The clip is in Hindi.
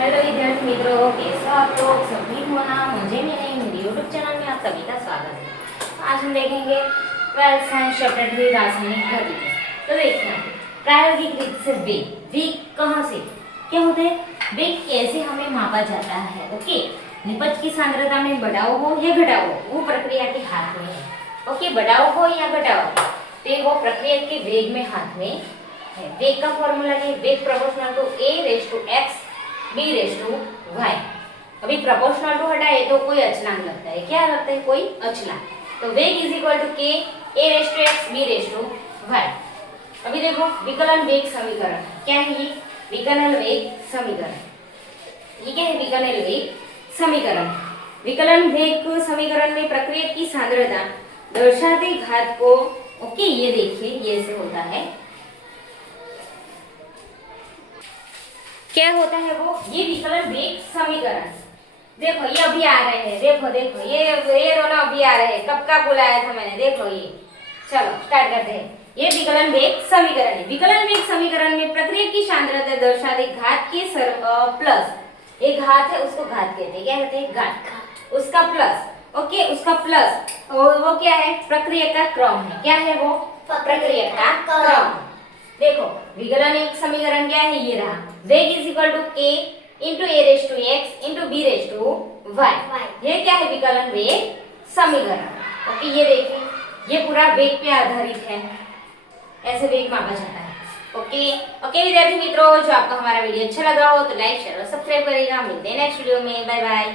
हेलो विद्यार्थी मित्रों, कैसे हो आप लोग? सभी हो ना? मुझे मेरे यूट्यूब चैनल में आप सभी का स्वागत है। आज हम देखेंगे ट्वेल्थ साइंस चैप्टर 3 रासायनिक गतिकी। तो देखिए प्रायोगिक रीत से वेग कहाँ से क्या होते हैं, वेग कैसे हमें मापा जाता है। ओके, निपज की सांद्रता में बढ़ाओ हो या घटाओ वो प्रक्रिया के हाथ में है। ओके, बढ़ाओ हो या घटाओ तो वो प्रक्रिया के वेग में हाथ में है। वेग का फॉर्मूला है वेग proportional to a raise to x b raise to y। अभी प्रोपोर्शनल टू हटाए तो कोई अचलांक लगता है, क्या लगता है? कोई अचलांक। तो वेग is equal to k a raise to x b raise to y। अभी देखो विकलन वेग समीकरण क्या है, ये विकलन वेग समीकरण। ये क्या है? विकलन वेग समीकरण। विकलन वेग समीकरण में प्रक्रिया की सांद्रता दर्शाते घात को, ओके ये देखिए ये से होता है, क्या होता है वो, ये विकलन वेग समीकरण। देखो ये अभी आ रहे हैं, देखो देखो ये दोनों अभी आ रहे हैं। कब का बुलाया था मैंने, देखो ये। चलो स्टार्ट करते हैं। ये विकलन वेग समीकरण है। विकलन वेग समीकरण में प्रक्रिया की सांद्रता दर्शाते घात के प्लस, एक घात है उसको घात कहते हैं, क्या कहते हैं? घात। उसका प्लस, ओके उसका प्लस, और वो क्या है? प्रक्रिया का क्रम है। क्या है वो? प्रक्रिया का क्रम। देखो विकलन एक समीकरण क्या है, ये रहा। वेग is equal to k into a raise to x into b raise to y। ये क्या है? विकलन वेग समीकरण। ओके ये देखिए ये पूरा वेग पे आधारित है, ऐसे वेग मापा जाता है। ओके ओके विद्यार्थी मित्रों, जो आपको हमारा वीडियो अच्छा लगा हो तो लाइक शेयर और सब्सक्राइब करेगा। मिलते हैं नेक्स्ट वीडियो में। Bye bye.